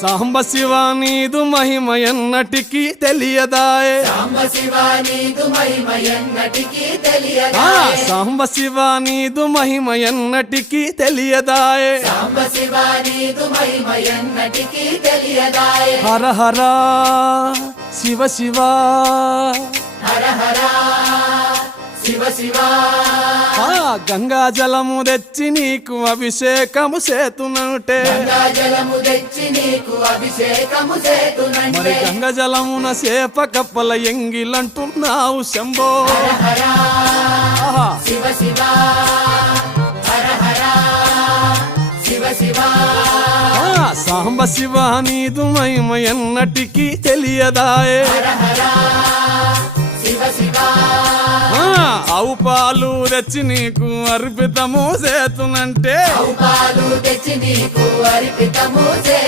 సాంబ శివ నీదు మహిమ ఎన్నటికీ తెలియదాయే సాంబ శివ నీదు మహిమ ఎన్నటికీ తెలియదాయే సాంబ శివ నీదు మహిమ ఎన్నటికీ తెలియదాయే సాంబ శివ నీదు మహిమ ఎన్నటికీ తెలియదాయే హర హర శివ శివ హర హర శివ శివ గంగా జలము తెచ్చి నీకు అభిషేకము చేతునంటే గంగా జలము తెచ్చి నీకు అభిషేకము మరి చేతునంటే గంగ జలమున సేప కప్పల ఎంగిలంటున్నావు శంభో హర ఆహా. శివ శివ హర హర శివ శివ సాంబ శివ నీదు మహిమ ఎన్నటికీ తెలియదాయే హర హర శివ శివ ఆవు పాలు తెచ్చి నీకు అర్పితము చేతునంటే పాలు తెచ్చి నీకు అర్పితము చే